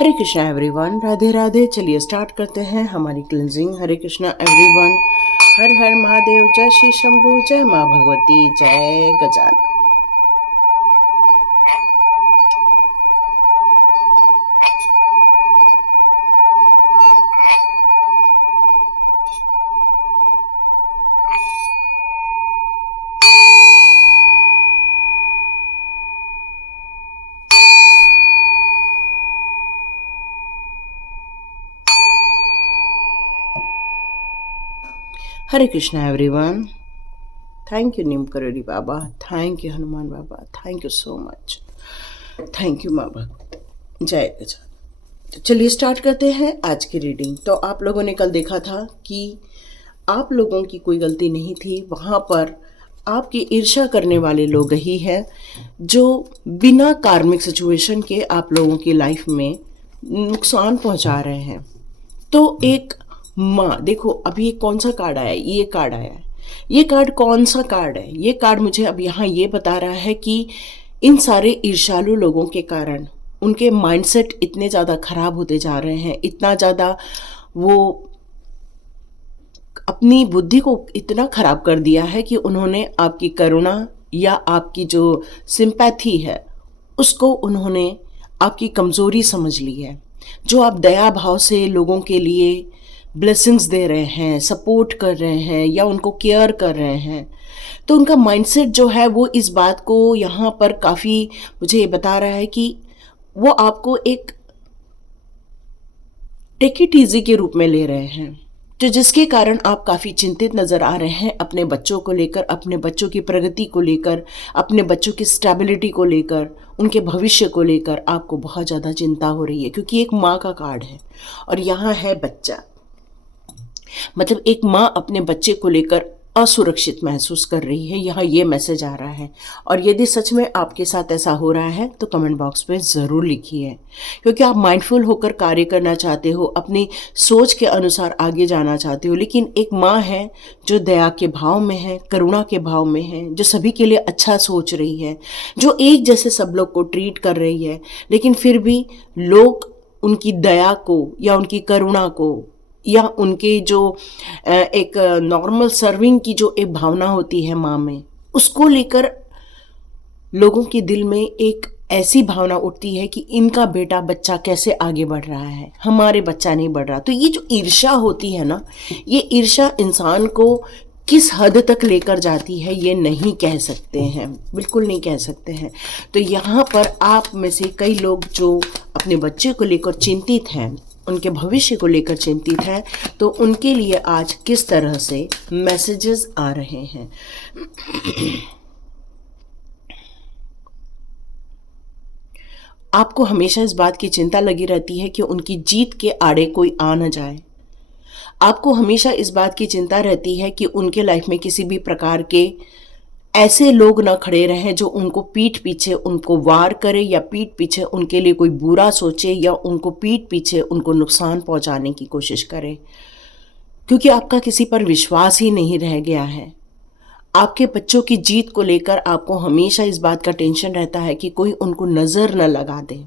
हरे Krishna everyone, Radhe Radhe. चलिए start करते हैं हमारी क्लिनजिंग। हरे कृष्णा एवरीवन, हर हर महादेव, जय श्री शंभू, जय माँ भगवती, जय Gajanan. Hare Krishna everyone, thank you Neem Karoli Baba, thank you Hanuman Baba, thank you so much, thank you माँ भगवती, जय गजानन। तो चलिए स्टार्ट करते हैं आज की रीडिंग। तो आप लोगों ने कल देखा था कि आप लोगों की कोई गलती नहीं थी, वहाँ पर आपकी ईर्ष्या करने वाले लोग ही हैं जो बिना कार्मिक सिचुएशन के आप लोगों की लाइफ में नुकसान पहुंचा रहे हैं। तो एक माँ, देखो अभी ये कौन सा कार्ड आया है, ये कार्ड आया है। ये कार्ड कौन सा कार्ड है? ये कार्ड मुझे अब यहाँ ये बता रहा है कि इन सारे ईर्ष्यालु लोगों के कारण उनके माइंडसेट इतने ज़्यादा खराब होते जा रहे हैं, इतना ज़्यादा वो अपनी बुद्धि को इतना खराब कर दिया है कि उन्होंने आपकी करुणा या आपकी जो सिंपैथी है उसको उन्होंने आपकी कमज़ोरी समझ ली है। जो आप दया भाव से लोगों के लिए ब्लेसिंग्स दे रहे हैं, सपोर्ट कर रहे हैं या उनको केयर कर रहे हैं, तो उनका माइंडसेट जो है वो इस बात को यहाँ पर काफ़ी मुझे ये बता रहा है कि वो आपको एक टेक इट इजी के रूप में ले रहे हैं, तो जिसके कारण आप काफ़ी चिंतित नज़र आ रहे हैं अपने बच्चों को लेकर, अपने बच्चों की प्रगति को लेकर, अपने बच्चों की स्टेबिलिटी को लेकर, उनके भविष्य को लेकर आपको बहुत ज़्यादा चिंता हो रही है। क्योंकि एक माँ का कार्ड है और यहाँ है बच्चा, मतलब एक माँ अपने बच्चे को लेकर असुरक्षित महसूस कर रही है। यहाँ ये मैसेज आ रहा है। और यदि सच में आपके साथ ऐसा हो रहा है तो कमेंट बॉक्स में ज़रूर लिखिए, क्योंकि आप माइंडफुल होकर कार्य करना चाहते हो, अपनी सोच के अनुसार आगे जाना चाहते हो। लेकिन एक माँ है जो दया के भाव में है, करुणा के भाव में है, जो सभी के लिए अच्छा सोच रही है, जो एक जैसे सब लोग को ट्रीट कर रही है, लेकिन फिर भी लोग उनकी दया को या उनकी करुणा को या उनके जो एक नॉर्मल सर्विंग की जो एक भावना होती है माँ में, उसको लेकर लोगों के दिल में एक ऐसी भावना उठती है कि इनका बेटा बच्चा कैसे आगे बढ़ रहा है, हमारे बच्चा नहीं बढ़ रहा। तो ये जो ईर्ष्या होती है ना, ये ईर्ष्या इंसान को किस हद तक लेकर जाती है ये नहीं कह सकते हैं, बिल्कुल नहीं कह सकते हैं। तो यहाँ पर आप में से कई लोग जो अपने बच्चे को लेकर चिंतित हैं, उनके भविष्य को लेकर चिंतित है, तो उनके लिए आज किस तरह से मैसेजेस आ रहे हैं। आपको हमेशा इस बात की चिंता लगी रहती है कि उनकी जीत के आड़े कोई आ न जाए। आपको हमेशा इस बात की चिंता रहती है कि उनके लाइफ में किसी भी प्रकार के ऐसे लोग ना खड़े रहें जो उनको पीठ पीछे उनको वार करे या पीठ पीछे उनके लिए कोई बुरा सोचे या उनको पीठ पीछे उनको नुकसान पहुंचाने की कोशिश करे, क्योंकि आपका किसी पर विश्वास ही नहीं रह गया है। आपके बच्चों की जीत को लेकर आपको हमेशा इस बात का टेंशन रहता है कि कोई उनको नज़र न लगा दे,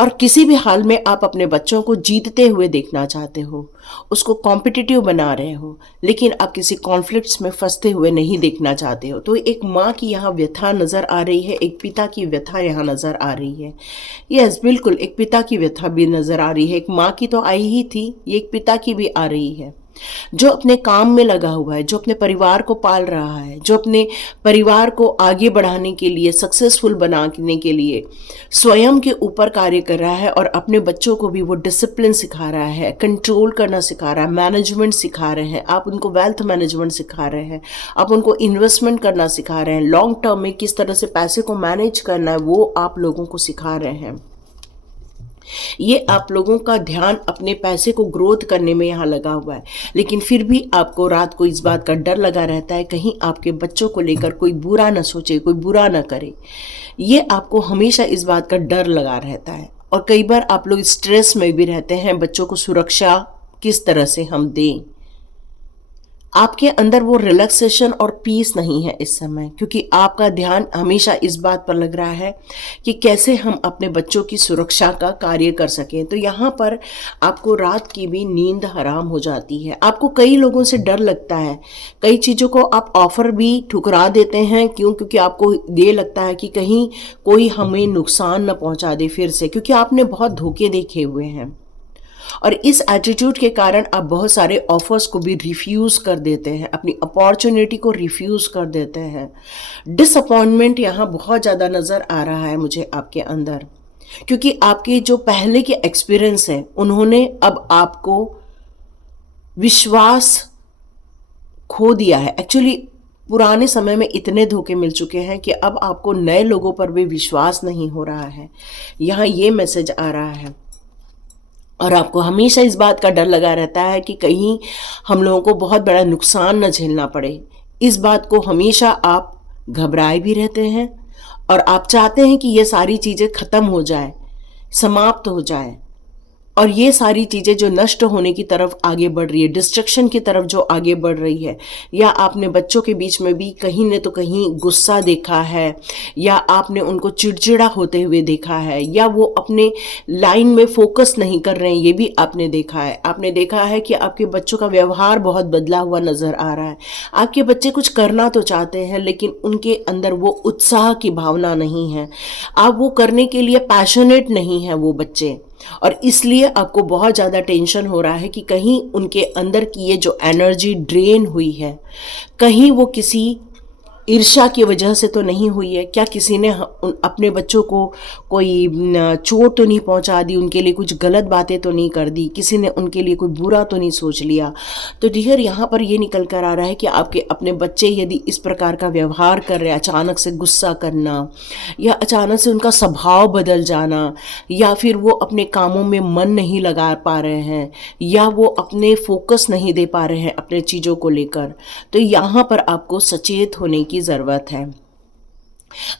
और किसी भी हाल में आप अपने बच्चों को जीतते हुए देखना चाहते हो, उसको कॉम्पिटिटिव बना रहे हो, लेकिन आप किसी कॉन्फ्लिक्ट्स में फंसते हुए नहीं देखना चाहते हो। तो एक माँ की यहाँ व्यथा नज़र आ रही है, एक पिता की व्यथा यहाँ नज़र आ रही है। यस, बिल्कुल एक पिता की व्यथा भी नज़र आ रही है। एक माँ की तो आई ही थी, ये एक पिता की भी आ रही है, जो अपने काम में लगा हुआ है, जो अपने परिवार को पाल रहा है, जो अपने परिवार को आगे बढ़ाने के लिए, सक्सेसफुल बनाने के लिए स्वयं के ऊपर कार्य कर रहा है, और अपने बच्चों को भी वो डिसिप्लिन सिखा रहा है, कंट्रोल करना सिखा रहा है, मैनेजमेंट सिखा रहे हैं। आप उनको वेल्थ मैनेजमेंट सिखा रहे हैं, आप उनको इन्वेस्टमेंट करना सिखा रहे हैं, लॉन्ग टर्म में किस तरह से पैसे को मैनेज करना है वो आप लोगों को सिखा रहे हैं। ये आप लोगों का ध्यान अपने पैसे को ग्रोथ करने में यहाँ लगा हुआ है, लेकिन फिर भी आपको रात को इस बात का डर लगा रहता है कहीं आपके बच्चों को लेकर कोई बुरा ना सोचे, कोई बुरा ना करे। ये आपको हमेशा इस बात का डर लगा रहता है, और कई बार आप लोग स्ट्रेस में भी रहते हैं, बच्चों को सुरक्षा किस तरह से हम दें। आपके अंदर वो रिलैक्सेशन और पीस नहीं है इस समय, क्योंकि आपका ध्यान हमेशा इस बात पर लग रहा है कि कैसे हम अपने बच्चों की सुरक्षा का कार्य कर सकें। तो यहाँ पर आपको रात की भी नींद हराम हो जाती है। आपको कई लोगों से डर लगता है, कई चीज़ों को आप ऑफर भी ठुकरा देते हैं। क्यों? क्योंकि आपको ये लगता है कि कहीं कोई हमें नुकसान न पहुंचा दे फिर से, क्योंकि आपने बहुत धोखे देखे हुए हैं। और इस एटीट्यूड के कारण आप बहुत सारे ऑफर्स को भी रिफ्यूज़ कर देते हैं, अपनी अपॉर्चुनिटी को रिफ्यूज़ कर देते हैं। डिसअपॉइंटमेंट यहाँ बहुत ज़्यादा नज़र आ रहा है मुझे आपके अंदर, क्योंकि आपके जो पहले के एक्सपीरियंस है उन्होंने अब आपको विश्वास खो दिया है। एक्चुअली पुराने समय में इतने धोखे मिल चुके हैं कि अब आपको नए लोगों पर भी विश्वास नहीं हो रहा है। यहाँ ये मैसेज आ रहा है। और आपको हमेशा इस बात का डर लगा रहता है कि कहीं हम लोगों को बहुत बड़ा नुकसान न झेलना पड़े। इस बात को हमेशा आप घबराए भी रहते हैं और आप चाहते हैं कि ये सारी चीज़ें ख़त्म हो जाए, समाप्त हो जाए। और ये सारी चीज़ें जो नष्ट होने की तरफ आगे बढ़ रही है, डिस्ट्रक्शन की तरफ जो आगे बढ़ रही है, या आपने बच्चों के बीच में भी कहीं न तो कहीं गुस्सा देखा है, या आपने उनको चिड़चिड़ा होते हुए देखा है, या वो अपने लाइन में फोकस नहीं कर रहे हैं, ये भी आपने देखा है। आपने देखा है कि आपके बच्चों का व्यवहार बहुत बदला हुआ नज़र आ रहा है। आपके बच्चे कुछ करना तो चाहते हैं, लेकिन उनके अंदर वो उत्साह की भावना नहीं है। आप वो करने के लिए पैशनेट नहीं है वो बच्चे, और इसलिए आपको बहुत ज़्यादा टेंशन हो रहा है कि कहीं उनके अंदर की ये जो एनर्जी ड्रेन हुई है, कहीं वो किसी ईर्ष्या की वजह से तो नहीं हुई है। क्या किसी ने अपने बच्चों को कोई चोट तो नहीं पहुंचा दी, उनके लिए कुछ गलत बातें तो नहीं कर दी, किसी ने उनके लिए कोई बुरा तो नहीं सोच लिया? तो डियर यहाँ पर ये निकल कर आ रहा है कि आपके अपने बच्चे यदि इस प्रकार का व्यवहार कर रहे हैं, अचानक से गुस्सा करना, या अचानक से उनका स्वभाव बदल जाना, या फिर वो अपने कामों में मन नहीं लगा पा रहे हैं, या वो अपने फोकस नहीं दे पा रहे हैं अपने चीज़ों को लेकर, तो यहाँ पर आपको सचेत होने की ज़रूरत है।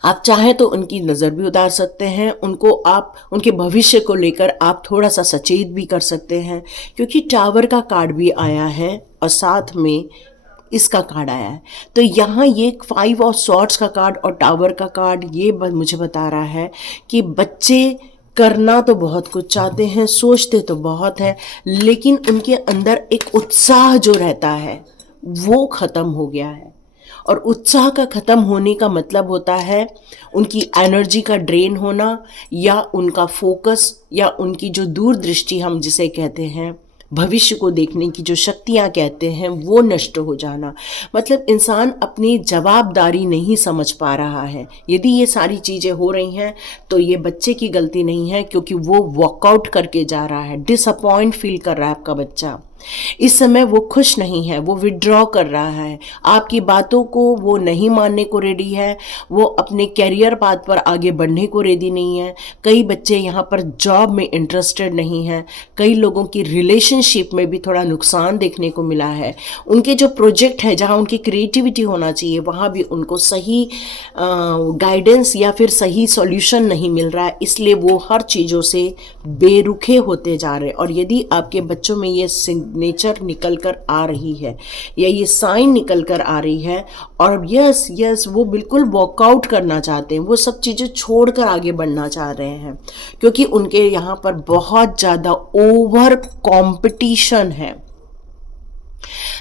आप चाहें तो उनकी नज़र भी उतार सकते हैं, उनको आप उनके भविष्य को लेकर आप थोड़ा सा सचेत भी कर सकते हैं, क्योंकि टावर का कार्ड भी आया है और साथ में इसका कार्ड आया है। तो यहाँ ये 5 ऑफ स्वॉर्ड्स का कार्ड और टावर का कार्ड ये मुझे बता रहा है कि बच्चे करना तो बहुत कुछ चाहते हैं, सोचते तो बहुत है, लेकिन उनके अंदर एक उत्साह जो रहता है वो ख़त्म हो गया है। और उत्साह का ख़त्म होने का मतलब होता है उनकी एनर्जी का ड्रेन होना, या उनका फोकस, या उनकी जो दूरदृष्टि हम जिसे कहते हैं, भविष्य को देखने की जो शक्तियाँ कहते हैं, वो नष्ट हो जाना। मतलब इंसान अपनी जवाबदारी नहीं समझ पा रहा है। यदि ये सारी चीज़ें हो रही हैं तो ये बच्चे की गलती नहीं है, क्योंकि वो वॉकआउट करके जा रहा है, डिसअपॉइंट फील कर रहा है आपका बच्चा। इस समय वो खुश नहीं है, वो विड्रॉ कर रहा है, आपकी बातों को वो नहीं मानने को रेडी है, वो अपने कैरियर पाथ पर आगे बढ़ने को रेडी नहीं है। कई बच्चे यहाँ पर जॉब में इंटरेस्टेड नहीं हैं, कई लोगों की रिलेशनशिप में भी थोड़ा नुकसान देखने को मिला है। उनके जो प्रोजेक्ट है जहाँ उनकी क्रिएटिविटी होना चाहिए, वहाँ भी उनको सही गाइडेंस या फिर सही सॉल्यूशन नहीं मिल रहा है, इसलिए वो हर चीज़ों से बेरुखे होते जा रहे हैं। और यदि आपके बच्चों में ये नेचर निकल कर आ रही है, या ये साइन निकल कर आ रही है, और यस वो बिल्कुल वॉकआउट करना चाहते हैं, वो सब चीज़ें छोड़कर आगे बढ़ना चाह रहे हैं, क्योंकि उनके यहाँ पर बहुत ज़्यादा ओवर कंपटीशन है।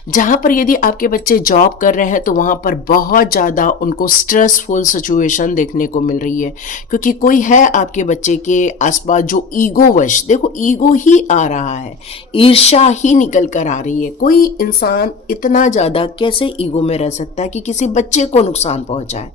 जहाँ पर यदि आपके बच्चे जॉब कर रहे हैं तो वहाँ पर बहुत ज़्यादा उनको स्ट्रेसफुल सिचुएशन देखने को मिल रही है, क्योंकि कोई है आपके बच्चे के आसपास जो ईगोवश, देखो ईगो ही आ रहा है, ईर्ष्या ही निकल कर आ रही है। कोई इंसान इतना ज़्यादा कैसे ईगो में रह सकता है कि किसी बच्चे को नुकसान पहुँचाए?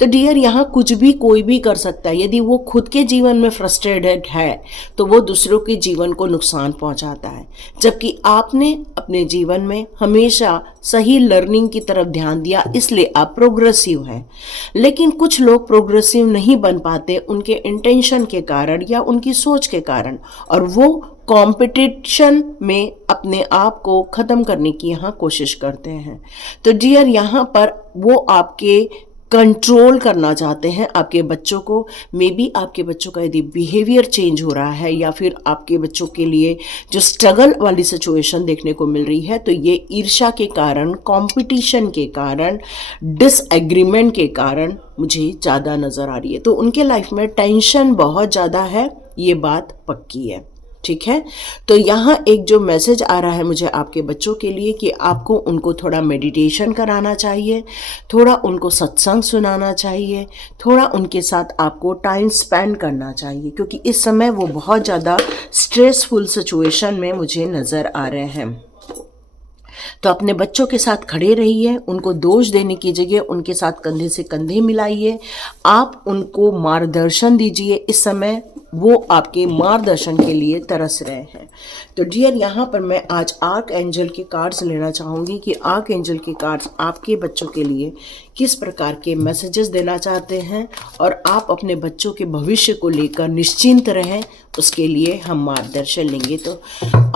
तो डियर यहाँ कुछ भी कोई भी कर सकता है। यदि वो खुद के जीवन में फ्रस्ट्रेटेड है तो वो दूसरों के जीवन को नुकसान पहुँचाता है, जबकि आपने अपने जीवन में हमेशा सही लर्निंग की तरफ ध्यान दिया, इसलिए आप प्रोग्रेसिव हैं। लेकिन कुछ लोग प्रोग्रेसिव नहीं बन पाते उनके इंटेंशन के कारण या उनकी सोच के कारण, और वो कंपटीशन में अपने आप को ख़त्म करने की यहाँ कोशिश करते हैं। तो डियर यहाँ पर वो आपके कंट्रोल करना चाहते हैं आपके बच्चों को। मे बी आपके बच्चों का यदि बिहेवियर चेंज हो रहा है या फिर आपके बच्चों के लिए जो स्ट्रगल वाली सिचुएशन देखने को मिल रही है, तो ये ईर्ष्या के कारण, कंपटीशन के कारण, डिसएग्रीमेंट के कारण मुझे ज़्यादा नज़र आ रही है। तो उनके लाइफ में टेंशन बहुत ज़्यादा है, ये बात पक्की है। ठीक है, तो यहाँ एक जो मैसेज आ रहा है मुझे आपके बच्चों के लिए कि आपको उनको थोड़ा मेडिटेशन कराना चाहिए, थोड़ा उनको सत्संग सुनाना चाहिए, थोड़ा उनके साथ आपको टाइम स्पेंड करना चाहिए, क्योंकि इस समय वो बहुत ज़्यादा स्ट्रेसफुल सिचुएशन में मुझे नज़र आ रहे हैं। तो अपने बच्चों के साथ खड़े रहिए, उनको दोष देने की जगह उनके साथ कंधे से कंधे मिलाइए, आप उनको मार्गदर्शन दीजिए। इस समय वो आपके मार्गदर्शन के लिए तरस रहे हैं। तो डियर, यहाँ पर मैं आज आर्क एंजल के कार्ड्स लेना चाहूँगी कि आर्क एंजल के कार्ड्स आपके बच्चों के लिए किस प्रकार के मैसेजेस देना चाहते हैं और आप अपने बच्चों के भविष्य को लेकर निश्चिंत रहें, उसके लिए हम मार्गदर्शन लेंगे। तो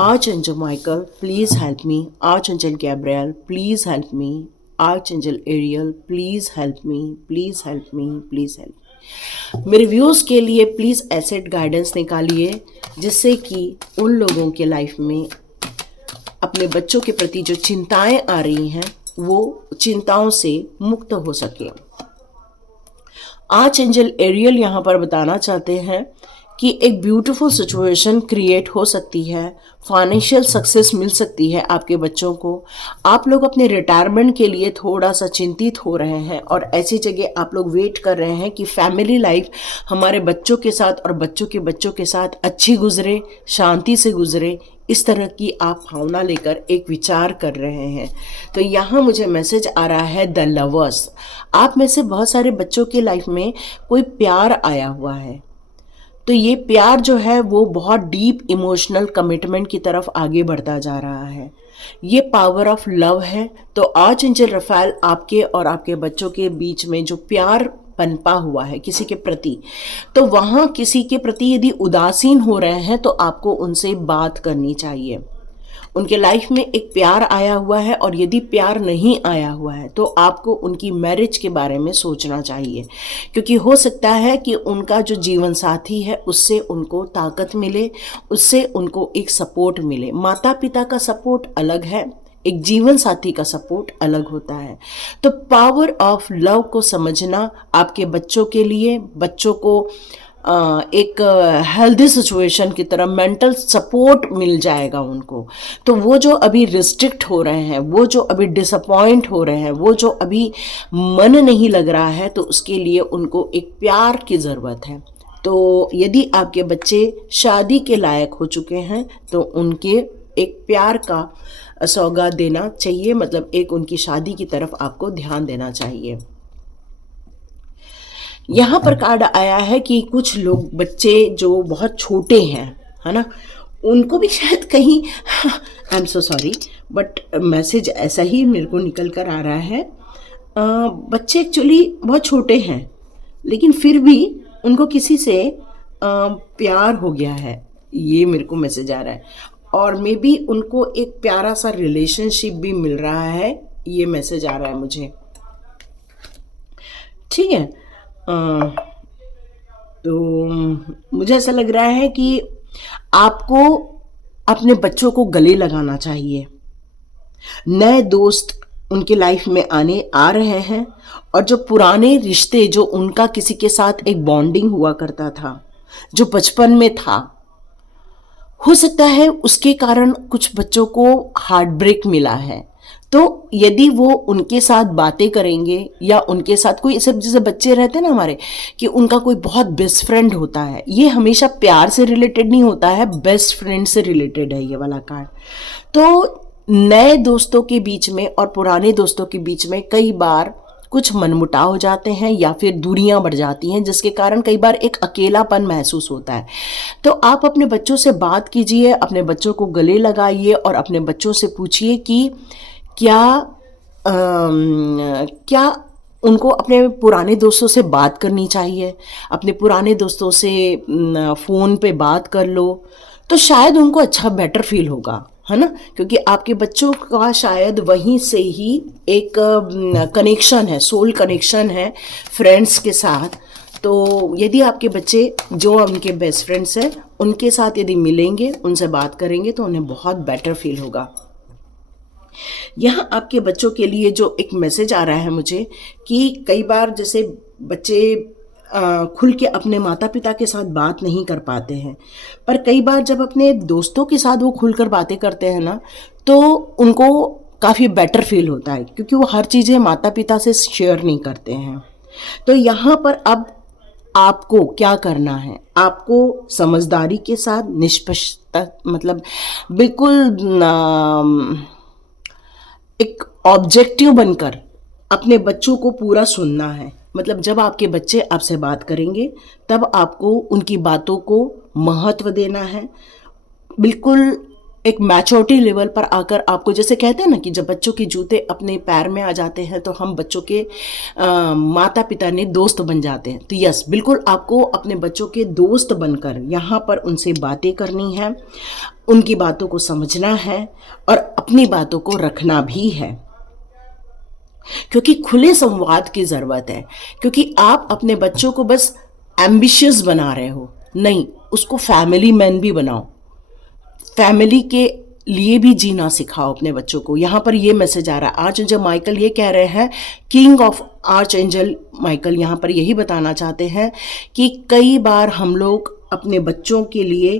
archangel Michael please help me, archangel Gabriel please help me, archangel Ariel please help me, please help me, please help. मेरे व्यूज़ के लिए प्लीज़ एसेट गाइडेंस निकालिए, जिससे कि उन लोगों के लाइफ में अपने बच्चों के प्रति जो चिंताएं आ रही हैं वो चिंताओं से मुक्त हो सके। आर्चएंजल एरियल यहाँ पर बताना चाहते हैं कि एक ब्यूटीफुल सिचुएशन क्रिएट हो सकती है, फाइनेंशियल सक्सेस मिल सकती है आपके बच्चों को। आप लोग अपने रिटायरमेंट के लिए थोड़ा सा चिंतित हो रहे हैं और ऐसी जगह आप लोग वेट कर रहे हैं कि फैमिली लाइफ हमारे बच्चों के साथ और बच्चों के बच्चों के साथ अच्छी गुजरे, शांति से गुजरे, इस तरह की आप भावना लेकर एक विचार कर रहे हैं। तो यहाँ मुझे मैसेज आ रहा है द लवर्स। आप में से बहुत सारे बच्चों के लाइफ में कोई प्यार आया हुआ है, तो ये प्यार जो है वो बहुत डीप इमोशनल कमिटमेंट की तरफ आगे बढ़ता जा रहा है। ये पावर ऑफ लव है। तो आर्चएंजल रफाएल आपके और आपके बच्चों के बीच में जो प्यार पनपा हुआ है किसी के प्रति, तो वहाँ किसी के प्रति यदि उदासीन हो रहे हैं तो आपको उनसे बात करनी चाहिए। उनके लाइफ में एक प्यार आया हुआ है और यदि प्यार नहीं आया हुआ है तो आपको उनकी मैरिज के बारे में सोचना चाहिए, क्योंकि हो सकता है कि उनका जो जीवन साथी है उससे उनको ताकत मिले, उससे उनको एक सपोर्ट मिले। माता पिता का सपोर्ट अलग है, एक जीवन साथी का सपोर्ट अलग होता है। तो पावर ऑफ लव को समझना आपके बच्चों के लिए, बच्चों को एक हेल्दी सिचुएशन की तरह मेंटल सपोर्ट मिल जाएगा उनको। तो वो जो अभी रिस्ट्रिक्ट हो रहे हैं, वो जो अभी डिसअपॉइंट हो रहे हैं, वो जो अभी मन नहीं लग रहा है, तो उसके लिए उनको एक प्यार की ज़रूरत है। तो यदि आपके बच्चे शादी के लायक हो चुके हैं तो उनके एक प्यार का सौगात देना चाहिए, मतलब एक उनकी शादी की तरफ आपको ध्यान देना चाहिए। यहाँ पर कार्ड आया है कि कुछ लोग बच्चे जो बहुत छोटे हैं, है ना, उनको भी शायद कहीं I am so sorry but message ऐसा ही मेरे को निकल कर आ रहा है। बच्चे एक्चुअली बहुत छोटे हैं लेकिन फिर भी उनको किसी से प्यार हो गया है, ये मेरे को मैसेज आ रहा है। और मे बी उनको एक प्यारा सा रिलेशनशिप भी मिल रहा है, ये मैसेज आ रहा है मुझे। ठीक है, तो मुझे ऐसा लग रहा है कि आपको अपने बच्चों को गले लगाना चाहिए। नए दोस्त उनके लाइफ में आ रहे हैं और जो पुराने रिश्ते, जो उनका किसी के साथ एक बॉन्डिंग हुआ करता था, जो बचपन में था, हो सकता है उसके कारण कुछ बच्चों को हार्ट ब्रेक मिला है। तो यदि वो उनके साथ बातें करेंगे या उनके साथ कोई, सब जैसे बच्चे रहते हैं ना हमारे, कि उनका कोई बहुत बेस्ट फ्रेंड होता है, ये हमेशा प्यार से रिलेटेड नहीं होता है, बेस्ट फ्रेंड से रिलेटेड है ये वाला कार्ड। तो नए दोस्तों के बीच में और पुराने दोस्तों के बीच में कई बार कुछ मनमुटाव हो जाते हैं या फिर दूरियां बढ़ जाती हैं, जिसके कारण कई बार एक अकेलापन महसूस होता है। तो आप अपने बच्चों से बात कीजिए, अपने बच्चों को गले लगाइए और अपने बच्चों से पूछिए कि क्या उनको अपने पुराने दोस्तों से बात करनी चाहिए। अपने पुराने दोस्तों से फ़ोन पे बात कर लो तो शायद उनको अच्छा बेटर फील होगा। है ना, क्योंकि आपके बच्चों का शायद वहीं से ही एक कनेक्शन है, सोल कनेक्शन है फ्रेंड्स के साथ। तो यदि आपके बच्चे जो उनके बेस्ट फ्रेंड्स हैं उनके साथ यदि मिलेंगे, उनसे बात करेंगे तो उन्हें बहुत बेटर फील होगा। यहाँ आपके बच्चों के लिए जो एक मैसेज आ रहा है मुझे कि कई बार जैसे बच्चे खुल के अपने माता पिता के साथ बात नहीं कर पाते हैं, पर कई बार जब अपने दोस्तों के साथ वो खुलकर बातें करते हैं ना, तो उनको काफ़ी बेटर फील होता है, क्योंकि वो हर चीज़ें माता पिता से शेयर नहीं करते हैं। तो यहाँ पर अब आपको क्या करना है, आपको समझदारी के साथ निष्पक्षता, मतलब बिल्कुल एक ऑब्जेक्टिव बनकर अपने बच्चों को पूरा सुनना है। मतलब जब आपके बच्चे आपसे बात करेंगे तब आपको उनकी बातों को महत्व देना है। बिल्कुल एक मैच्योरिटी लेवल पर आकर आपको, जैसे कहते हैं ना कि जब बच्चों के जूते अपने पैर में आ जाते हैं तो हम बच्चों के माता पिता ने दोस्त बन जाते हैं। तो यस, बिल्कुल आपको अपने बच्चों के दोस्त बनकर यहाँ पर उनसे बातें करनी है, उनकी बातों को समझना है और अपनी बातों को रखना भी है, क्योंकि खुले संवाद की ज़रूरत है। क्योंकि आप अपने बच्चों को बस एम्बिशियस बना रहे हो, नहीं, उसको फैमिली मैन भी बनाओ, फैमिली के लिए भी जीना सिखाओ अपने बच्चों को। यहाँ पर ये मैसेज आ रहा है, आर्च एंजल माइकल ये कह रहे हैं, king of arch angel Michael यहाँ पर यही बताना चाहते हैं कि कई बार हम लोग अपने बच्चों के लिए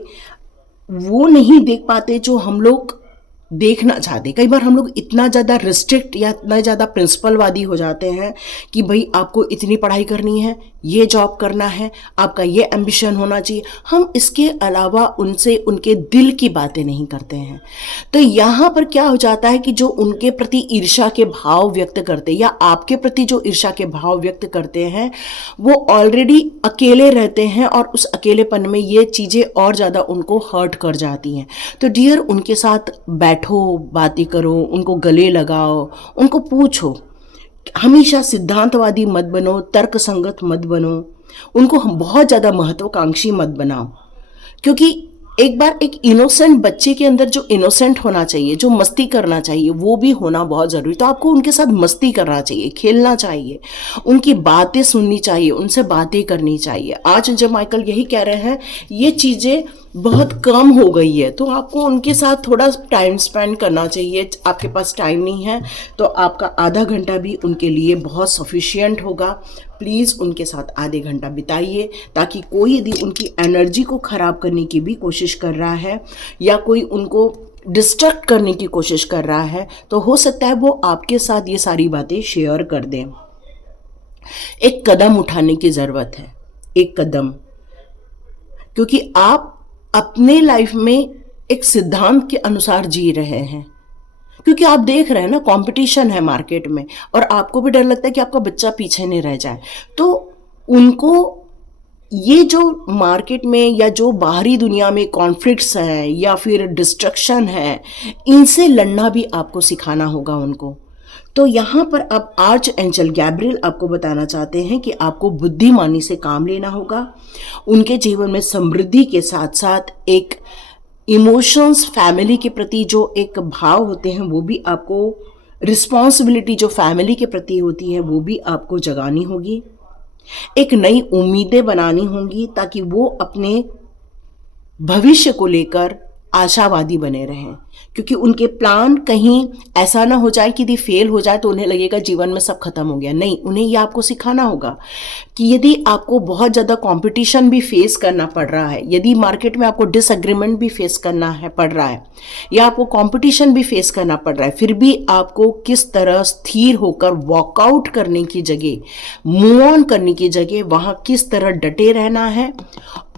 वो नहीं देख पाते जो हम लोग देखना चाहते। कई बार हम लोग इतना ज़्यादा रिस्ट्रिक्ट या इतना ज़्यादा प्रिंसिपलवादी हो जाते हैं कि भाई आपको इतनी पढ़ाई करनी है, ये जॉब करना है, आपका ये एम्बिशन होना चाहिए। हम इसके अलावा उनसे उनके दिल की बातें नहीं करते हैं। तो यहाँ पर क्या हो जाता है कि जो उनके प्रति ईर्ष्या के भाव व्यक्त करते या आपके प्रति जो ईर्ष्या के भाव व्यक्त करते हैं, वो ऑलरेडी अकेले रहते हैं और उस अकेलेपन में ये चीज़ें और ज़्यादा उनको हर्ट कर जाती हैं। तो डियर, उनके साथ बैठो, बातें करो, उनको गले लगाओ, उनको पूछो। हमेशा सिद्धांतवादी मत बनो, तर्क संगत मत बनो, उनको हम बहुत ज़्यादा महत्वाकांक्षी मत बनाओ। क्योंकि एक बार एक इनोसेंट बच्चे के अंदर जो इनोसेंट होना चाहिए, जो मस्ती करना चाहिए, वो भी होना बहुत ज़रूरी। तो आपको उनके साथ मस्ती करना चाहिए, खेलना चाहिए, उनकी बातें सुननी चाहिए, उनसे बातें करनी चाहिए। आज जब माइकल यही कह रहे हैं, ये चीज़ें बहुत कम हो गई है, तो आपको उनके साथ थोड़ा टाइम स्पेंड करना चाहिए। आपके पास टाइम नहीं है तो आपका आधा घंटा भी उनके लिए बहुत सफिशिएंट होगा। प्लीज़ उनके साथ आधे घंटा बिताइए, ताकि कोई यदि उनकी एनर्जी को ख़राब करने की भी कोशिश कर रहा है या कोई उनको डिस्ट्रैक्ट करने की कोशिश कर रहा है, तो हो सकता है वो आपके साथ ये सारी बातें शेयर कर दें। एक कदम उठाने की ज़रूरत है, एक कदम, क्योंकि आप अपने लाइफ में एक सिद्धांत के अनुसार जी रहे हैं। क्योंकि आप देख रहे हैं ना, कंपटीशन है मार्केट में, और आपको भी डर लगता है कि आपका बच्चा पीछे नहीं रह जाए। तो उनको ये जो मार्केट में या जो बाहरी दुनिया में कॉन्फ्लिक्ट्स हैं या फिर डिस्ट्रक्शन है, इनसे लड़ना भी आपको सिखाना होगा उनको। तो यहाँ पर अब आर्च एंजल गैब्रियल आपको बताना चाहते हैं कि आपको बुद्धिमानी से काम लेना होगा। उनके जीवन में समृद्धि के साथ साथ एक इमोशंस, फैमिली के प्रति जो एक भाव होते हैं, वो भी आपको, रिस्पॉन्सिबिलिटी जो फैमिली के प्रति होती है वो भी आपको जगानी होगी। एक नई उम्मीदें बनानी होंगी ताकि वो अपने भविष्य को लेकर आशावादी बने रहें। क्योंकि उनके प्लान कहीं ऐसा ना हो जाए कि यदि फेल हो जाए तो उन्हें लगेगा जीवन में सब खत्म हो गया। नहीं, उन्हें ये आपको सिखाना होगा कि यदि आपको बहुत ज़्यादा कंपटीशन भी फेस करना पड़ रहा है, यदि मार्केट में आपको डिसएग्रीमेंट भी फेस करना है पड़ रहा है, या आपको कंपटीशन भी फेस करना पड़ रहा है, फिर भी आपको किस तरह स्थिर होकर वॉकआउट करने की जगह, मूव ऑन करने की जगह वहाँ किस तरह डटे रहना है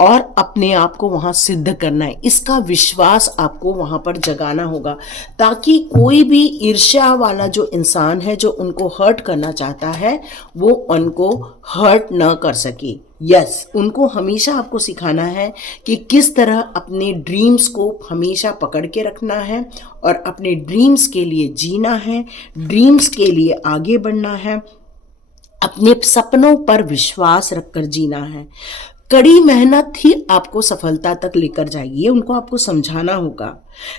और अपने आप को वहाँ सिद्ध करना है, इसका विश्वास आपको वहाँ पर जगाना होगा, ताकि कोई भी ईर्ष्या वाला जो इंसान है जो उनको हर्ट करना चाहता है वो उनको हर्ट ना कर सके। यस, उनको हमेशा आपको सिखाना है कि किस तरह अपने ड्रीम्स को हमेशा पकड़ के रखना है और अपने ड्रीम्स के लिए जीना है, ड्रीम्स के लिए आगे बढ़ना है, अपने सपनों पर विश्वास रखकर जीना है। कड़ी मेहनत ही आपको सफलता तक लेकर जाएगी, ये उनको आपको समझाना होगा।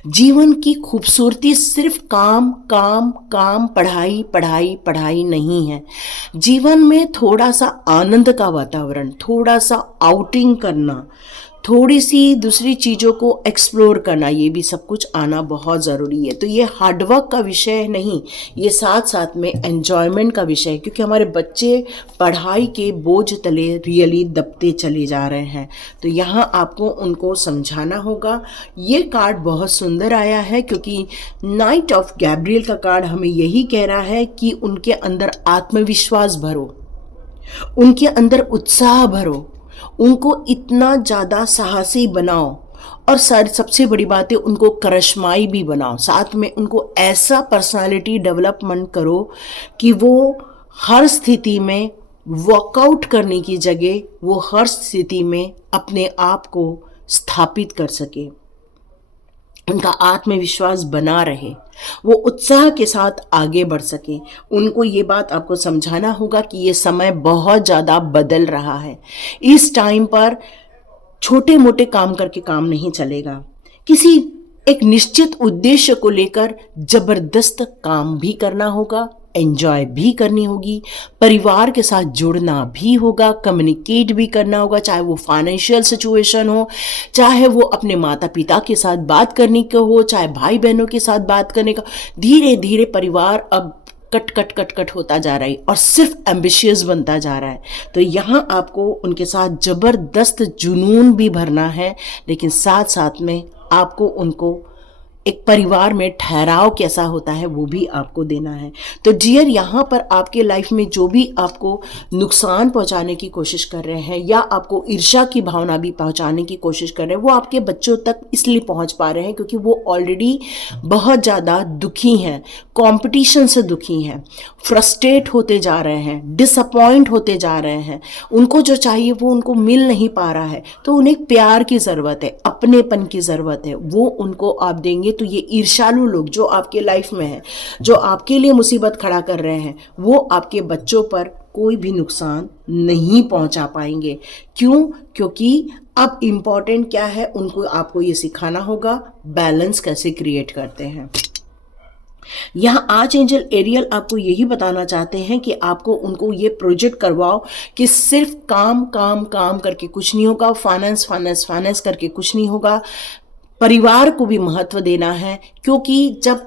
जीवन की खूबसूरती सिर्फ काम काम काम, पढ़ाई पढ़ाई पढ़ाई नहीं है। जीवन में थोड़ा सा आनंद का वातावरण, थोड़ा सा आउटिंग करना, थोड़ी सी दूसरी चीज़ों को एक्सप्लोर करना, ये भी सब कुछ आना बहुत ज़रूरी है। तो ये हार्डवर्क का विषय नहीं, ये साथ साथ में एन्जॉयमेंट का विषय है, क्योंकि हमारे बच्चे पढ़ाई के बोझ तले रियली दबते चले जा रहे हैं। तो यहाँ आपको उनको समझाना होगा। ये कार्ड बहुत सुंदर आया है, क्योंकि नाइट ऑफ गैब्रियल का कार्ड हमें यही कह रहा है कि उनके अंदर आत्मविश्वास भरो, उनके अंदर उत्साह भरो, उनको इतना ज़्यादा साहसी बनाओ, और सबसे बड़ी बात है उनको करिश्माई भी बनाओ। साथ में उनको ऐसा पर्सनालिटी डेवलपमेंट करो कि वो हर स्थिति में वर्कआउट करने की जगह वो हर स्थिति में अपने आप को स्थापित कर सके, उनका आत्मविश्वास बना रहे, वो उत्साह के साथ आगे बढ़ सके। उनको ये बात आपको समझाना होगा कि ये समय बहुत ज़्यादा बदल रहा है। इस टाइम पर छोटे मोटे काम करके काम नहीं चलेगा। किसी एक निश्चित उद्देश्य को लेकर जबरदस्त काम भी करना होगा, एंजॉय भी करनी होगी, परिवार के साथ जुड़ना भी होगा, कम्युनिकेट भी करना होगा, चाहे वो फाइनेंशियल सिचुएशन हो, चाहे वो अपने माता पिता के साथ बात करने का हो, चाहे भाई बहनों के साथ बात करने का। धीरे धीरे परिवार अब कट कट कट कट होता जा रहा है और सिर्फ एम्बिशियस बनता जा रहा है। तो यहाँ आपको उनके साथ ज़बरदस्त जुनून भी भरना है, लेकिन साथ साथ में आपको उनको एक परिवार में ठहराव कैसा होता है वो भी आपको देना है। तो डियर, यहाँ पर आपके लाइफ में जो भी आपको नुकसान पहुँचाने की कोशिश कर रहे हैं या आपको ईर्ष्या की भावना भी पहुँचाने की कोशिश कर रहे हैं, वो आपके बच्चों तक इसलिए पहुँच पा रहे हैं क्योंकि वो ऑलरेडी बहुत ज़्यादा दुखी हैं, कंपटीशन से दुखी हैं, फ्रस्ट्रेट होते जा रहे हैं, डिसअपॉइंट होते जा रहे हैं। उनको जो चाहिए वो उनको मिल नहीं पा रहा है, तो उन्हें प्यार की ज़रूरत है, अपनेपन की ज़रूरत है, वो उनको आप देंगे। तो ये ईर्ष्यालु लोग जो आपके लाइफ में हैं, जो आपके लिए मुसीबत खड़ा कर रहे हैं, वो आपके बच्चों पर कोई भी नुकसान नहीं पहुंचा पाएंगे। क्यों? क्योंकि अब इम्पॉर्टेंट क्या है, उनको आपको ये सिखाना होगा बैलेंस कैसे क्रिएट करते हैं। यहाँ आर्च एंजल एरियल आपको यही बताना चाहते हैं कि आपको उनको ये प्रोजेक्ट करवाओ कि सिर्फ काम काम काम करके कुछ नहीं होगा, फाइनेंस फाइनेंस फाइनेंस करके कुछ नहीं होगा। परिवार को भी महत्व देना है, क्योंकि जब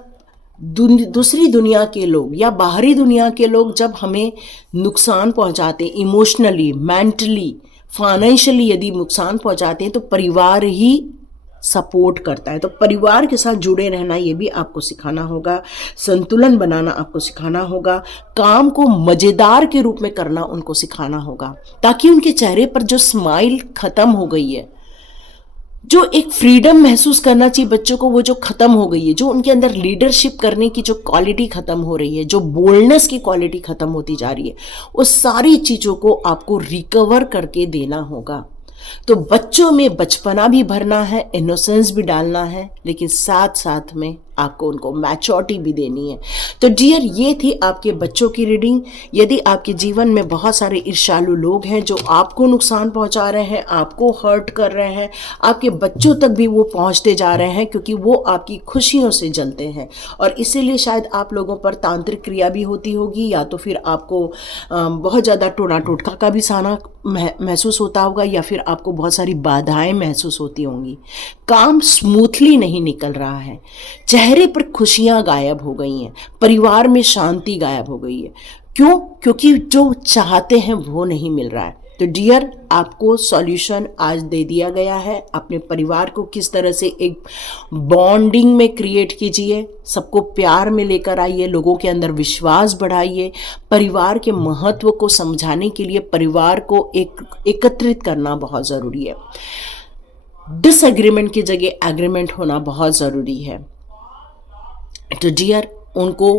दूसरी दुनिया के लोग या बाहरी दुनिया के लोग जब हमें नुकसान पहुंचाते, इमोशनली, मेंटली, फाइनेंशियली यदि नुकसान पहुंचाते हैं, तो परिवार ही सपोर्ट करता है। तो परिवार के साथ जुड़े रहना ये भी आपको सिखाना होगा, संतुलन बनाना आपको सिखाना होगा, काम को मज़ेदार के रूप में करना उनको सिखाना होगा, ताकि उनके चेहरे पर जो स्माइल ख़त्म हो गई है, जो एक फ्रीडम महसूस करना चाहिए बच्चों को, वो जो ख़त्म हो गई है, जो उनके अंदर लीडरशिप करने की जो क्वालिटी ख़त्म हो रही है, जो बोल्डनेस की क्वालिटी ख़त्म होती जा रही है, उस सारी चीज़ों को आपको रिकवर करके देना होगा। तो बच्चों में बचपना भी भरना है, इनोसेंस भी डालना है, लेकिन साथ साथ में आपको उनको मैच्योरिटी भी देनी है। तो डियर, ये थी आपके बच्चों की रीडिंग। यदि आपके जीवन में बहुत सारे ईर्ष्यालु लोग हैं जो आपको नुकसान पहुंचा रहे हैं, आपको हर्ट कर रहे हैं, आपके बच्चों तक भी वो पहुंचते जा रहे हैं, क्योंकि वो आपकी खुशियों से जलते हैं, और इसीलिए शायद आप लोगों पर तांत्रिक क्रिया भी होती होगी, या तो फिर आपको बहुत ज़्यादा टोना टोटका का भी सामना महसूस होता होगा, या फिर आपको बहुत सारी बाधाएं महसूस होती होंगी। काम स्मूथली नहीं निकल रहा है, चेहरे पर खुशियां गायब हो गई हैं, परिवार में शांति गायब हो गई है। क्यों? क्योंकि जो चाहते हैं वो नहीं मिल रहा है। तो डियर, आपको सॉल्यूशन आज दे दिया गया है। अपने परिवार को किस तरह से एक बॉन्डिंग में क्रिएट कीजिए, सबको प्यार में लेकर आइए, लोगों के अंदर विश्वास बढ़ाइए। परिवार के महत्व को समझाने के लिए परिवार को एकत्रित करना बहुत ज़रूरी है। डिसएग्रीमेंट की जगह एग्रीमेंट होना बहुत ज़रूरी है। तो डियर, उनको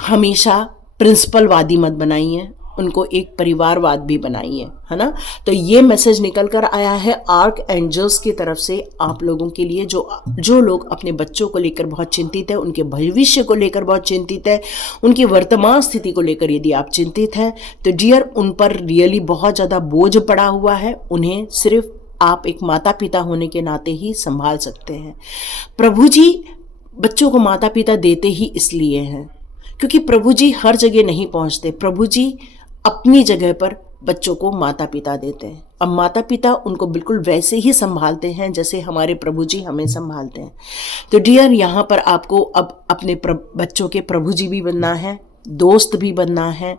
हमेशा प्रिंसिपलवादी मत बनाइए, उनको एक परिवारवाद भी बनाइए, है ना। तो ये मैसेज निकल कर आया है आर्क एंजल्स की तरफ से आप लोगों के लिए, जो लोग अपने बच्चों को लेकर बहुत चिंतित है, उनके भविष्य को लेकर बहुत चिंतित है, उनकी वर्तमान स्थिति को लेकर यदि आप चिंतित हैं तो डियर उन पर रियली बहुत ज़्यादा बोझ पड़ा हुआ है। उन्हें सिर्फ आप एक माता पिता होने के नाते ही संभाल सकते हैं। प्रभु जी बच्चों को माता पिता देते ही इसलिए हैं क्योंकि प्रभु जी हर जगह नहीं पहुंचते। प्रभु जी अपनी जगह पर बच्चों को माता पिता देते हैं। अब माता पिता उनको बिल्कुल वैसे ही संभालते हैं जैसे हमारे प्रभु जी हमें संभालते हैं। तो डियर यहाँ पर आपको अब अपने बच्चों के प्रभु जी भी बनना है, दोस्त भी बनना है,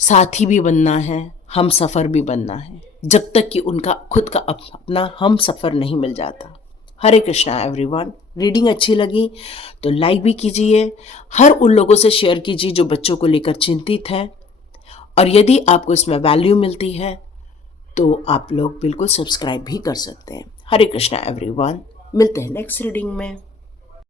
साथी भी बनना है, हम सफ़र भी बनना है, जब तक कि उनका खुद का अपना हम सफ़र नहीं मिल जाता। हरे कृष्णा एवरीवन। रीडिंग अच्छी लगी तो लाइक भी कीजिए, हर उन लोगों से शेयर कीजिए जो बच्चों को लेकर चिंतित हैं, और यदि आपको इसमें वैल्यू मिलती है तो आप लोग बिल्कुल सब्सक्राइब भी कर सकते हैं। हरे कृष्णा एवरीवन। मिलते हैं नेक्स्ट रीडिंग में।